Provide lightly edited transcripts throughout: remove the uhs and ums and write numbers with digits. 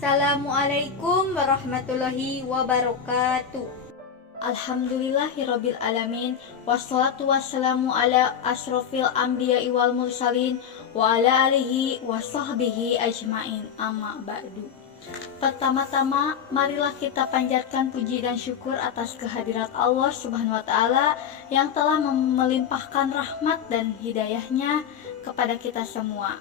Assalamualaikum warahmatullahi wabarakatuh. Alhamdulillahirabbil alamin, wassalatu wassalamu ala asrofil anbiya'i wal mursalin wa ala alihi wa sahbihi ajmain, amma ba'du. Pertama-tama, marilah kita panjatkan puji dan syukur atas kehadirat Allah Subhanahu wa Ta'ala yang telah melimpahkan rahmat dan hidayahnya kepada kita semua.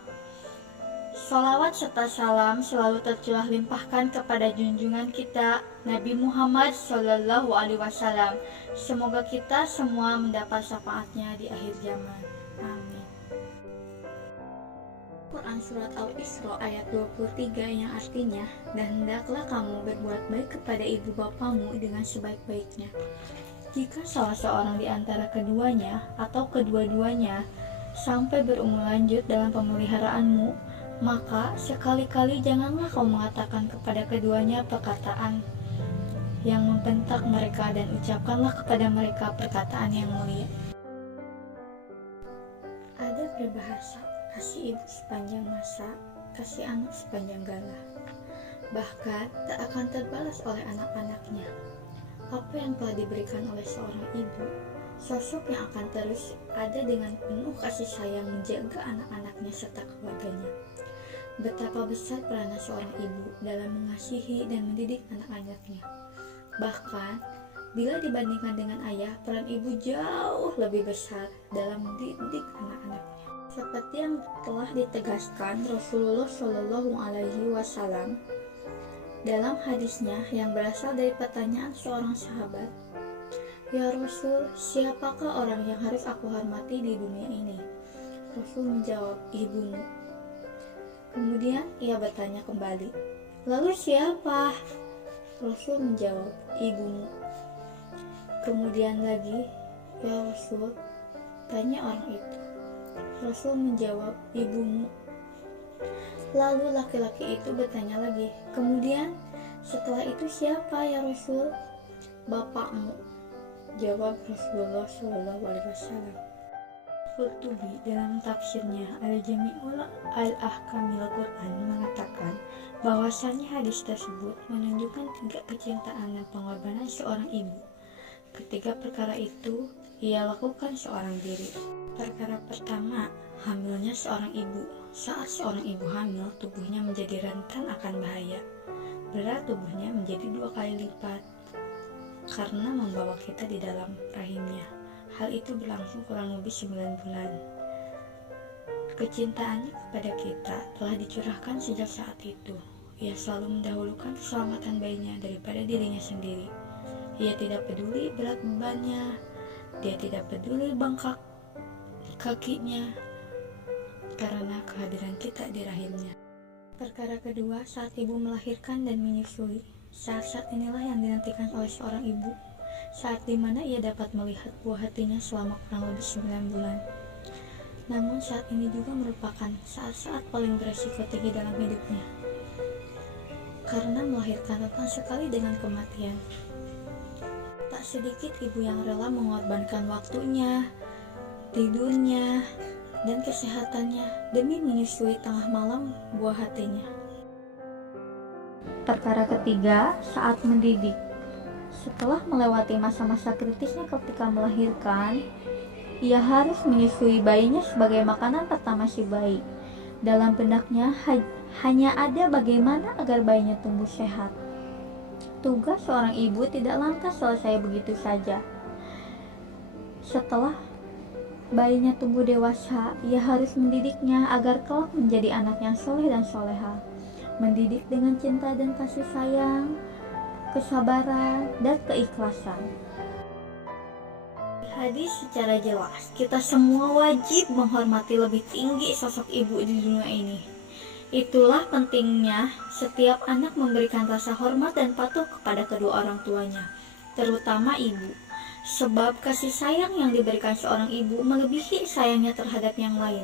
Sholawat serta salam selalu tercurah limpahkan kepada junjungan kita Nabi Muhammad Sallallahu Alaihi Wasallam. Semoga kita semua mendapat syafaatnya di akhir zaman. Amin. Quran Surat Al-Isra ayat 23 yang artinya, dan hendaklah kamu berbuat baik kepada ibu bapamu dengan sebaik-baiknya. Jika salah seorang di antara keduanya atau kedua-duanya sampai berumur lanjut dalam pemeliharaanmu, maka sekali-kali janganlah kau mengatakan kepada keduanya perkataan yang membentak mereka, dan ucapkanlah kepada mereka perkataan yang mulia. Ada berbahasa, kasih ibu sepanjang masa, kasih anak sepanjang galah. Bahkan tak akan terbalas oleh anak-anaknya apa yang telah diberikan oleh seorang ibu. Sosok yang akan terus ada dengan penuh kasih sayang menjaga anak-anaknya serta keluarganya. Betapa besar peranan seorang ibu dalam mengasihi dan mendidik anak-anaknya. Bahkan, bila dibandingkan dengan ayah, peran ibu jauh lebih besar dalam mendidik anak-anaknya. Seperti yang telah ditegaskan Rasulullah Shallallahu Alaihi Wasallam dalam hadisnya yang berasal dari pertanyaan seorang sahabat, "Ya Rasul, siapakah orang yang harus aku hormati di dunia ini?" Rasul menjawab, "Ibumu." Kemudian ia bertanya kembali, "Lalu siapa?" Rasul menjawab, "Ibumu." Kemudian lagi, "Ya Rasul," tanya orang itu. Rasul menjawab, "Ibumu." Lalu laki-laki itu bertanya lagi, "Kemudian setelah itu siapa ya Rasul?" "Bapakmu," jawab Rasulullah SAW. Qurtubi dalam tafsirnya Al-Jami'ul Al-Ahkamil Quran mengatakan bahwasannya hadis tersebut menunjukkan 3 kecintaan dan pengorbanan seorang ibu. Ketiga perkara itu ia lakukan seorang diri. Perkara pertama, hamilnya seorang ibu. Saat seorang ibu hamil, tubuhnya menjadi rentan akan bahaya. Berat tubuhnya menjadi 2 kali lipat karena membawa kita di dalam rahimnya. Hal itu berlangsung kurang lebih 9 bulan. Kecintaannya kepada kita telah dicurahkan sejak saat itu. Ia selalu mendahulukan keselamatan bayinya daripada dirinya sendiri. Ia tidak peduli berat bebannya, dia tidak peduli bengkak kakinya, karena kehadiran kita di rahimnya. Perkara kedua, saat ibu melahirkan dan menyusui. Saat-saat inilah yang dinantikan oleh seorang ibu, saat dimana ia dapat melihat buah hatinya selama kurang lebih 9 bulan. Namun saat ini juga merupakan saat-saat paling beresiko tinggi dalam hidupnya, karena melahirkan rentan sekali dengan kematian. Tak sedikit ibu yang rela mengorbankan waktunya, tidurnya, dan kesehatannya demi menyusui tengah malam buah hatinya. Perkara ketiga, saat mendidik. Setelah melewati masa-masa kritisnya ketika melahirkan, ia harus menyusui bayinya sebagai makanan pertama si bayi. Dalam benaknya hanya ada bagaimana agar bayinya tumbuh sehat. Tugas seorang ibu tidak lantas selesai begitu saja. Setelah bayinya tumbuh dewasa, ia harus mendidiknya agar kelak menjadi anak yang soleh dan soleha. Mendidik dengan cinta dan kasih sayang, kesabaran, dan keikhlasan. Hadis secara jelas, kita semua wajib menghormati lebih tinggi sosok ibu di dunia ini. Itulah pentingnya setiap anak memberikan rasa hormat dan patuh kepada kedua orang tuanya, terutama ibu. Sebab kasih sayang yang diberikan seorang ibu melebihi sayangnya terhadap yang lain.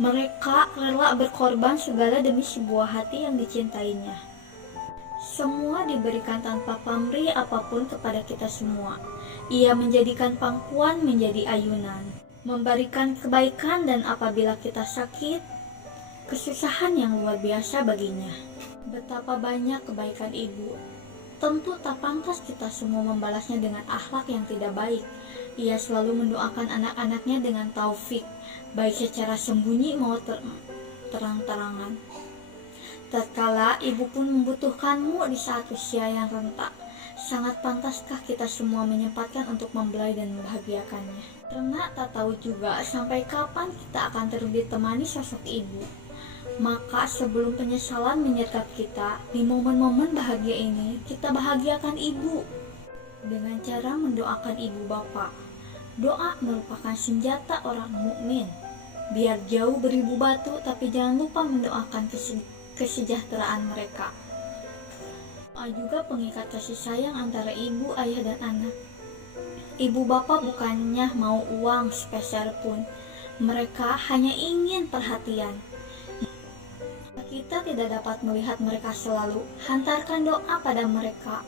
Mereka rela berkorban segala demi sebuah hati yang dicintainya. Semua diberikan tanpa pamrih apapun kepada kita semua. Ia menjadikan pangkuan menjadi ayunan, memberikan kebaikan, dan apabila kita sakit, kesusahan yang luar biasa baginya. Betapa banyak kebaikan ibu. Tentu tak pantas kita semua membalasnya dengan akhlak yang tidak baik. Ia selalu mendoakan anak-anaknya dengan taufik, baik secara sembunyi maupun terang-terangan. Tatkala ibu pun membutuhkanmu di saat usia yang renta, sangat pantaskah kita semua menyempatkan untuk membelai dan membahagiakannya? Karena tak tahu juga sampai kapan kita akan terus ditemani sosok ibu. Maka sebelum penyesalan menyergap kita, di momen-momen bahagia ini, kita bahagiakan ibu dengan cara mendoakan ibu bapa. Doa merupakan senjata orang mukmin. Biar jauh beribu batu, tapi jangan lupa mendoakan kesejahteraan mereka. Doa juga pengikat kasih sayang antara ibu, ayah, dan anak. Ibu bapa bukannya mau uang sepeser pun. Mereka hanya ingin perhatian. Kita tidak dapat melihat mereka selalu, hantarkan doa pada mereka.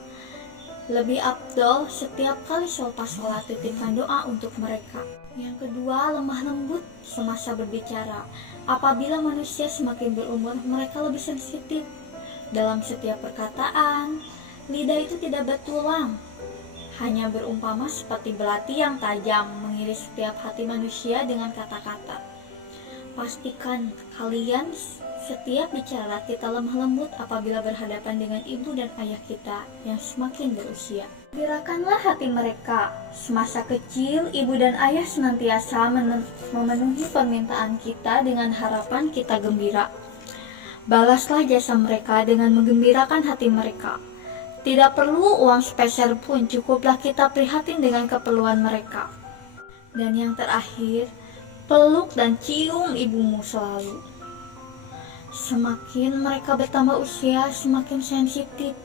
Lebih afdol setiap kali selepas sholat titipkan doa untuk mereka. Yang kedua, lemah lembut semasa berbicara. Apabila manusia semakin berumur, mereka lebih sensitif dalam setiap perkataan. Lidah itu tidak bertulang, hanya berumpama seperti belati yang tajam mengiris setiap hati manusia dengan kata-kata. Pastikan kalian setiap bicara kita lemah lembut apabila berhadapan dengan ibu dan ayah kita yang semakin berusia. Gembirakanlah hati mereka. Semasa kecil, ibu dan ayah senantiasa memenuhi permintaan kita dengan harapan kita gembira. Balaslah jasa mereka dengan menggembirakan hati mereka. Tidak perlu uang sepeser pun, cukuplah kita prihatin dengan keperluan mereka. Dan yang terakhir, peluk dan cium ibumu selalu. Semakin mereka bertambah usia, semakin sensitif.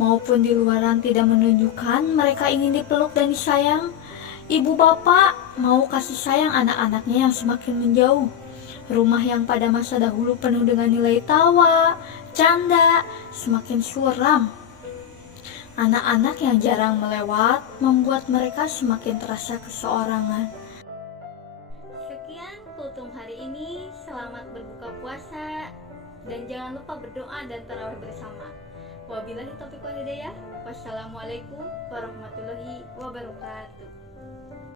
Maupun di luaran tidak menunjukkan mereka ingin dipeluk dan disayang. Ibu bapak mau kasih sayang anak-anaknya yang semakin menjauh. Rumah yang pada masa dahulu penuh dengan nilai tawa, canda, semakin suram. Anak-anak yang jarang melewat membuat mereka semakin terasa keseorangan. Sekian kultum hari ini. Selamat berbuka puasa dan jangan lupa berdoa dan tarawih bersama. Wabillahi taufiq wal hidayah. Wassalamualaikum warahmatullahi wabarakatuh.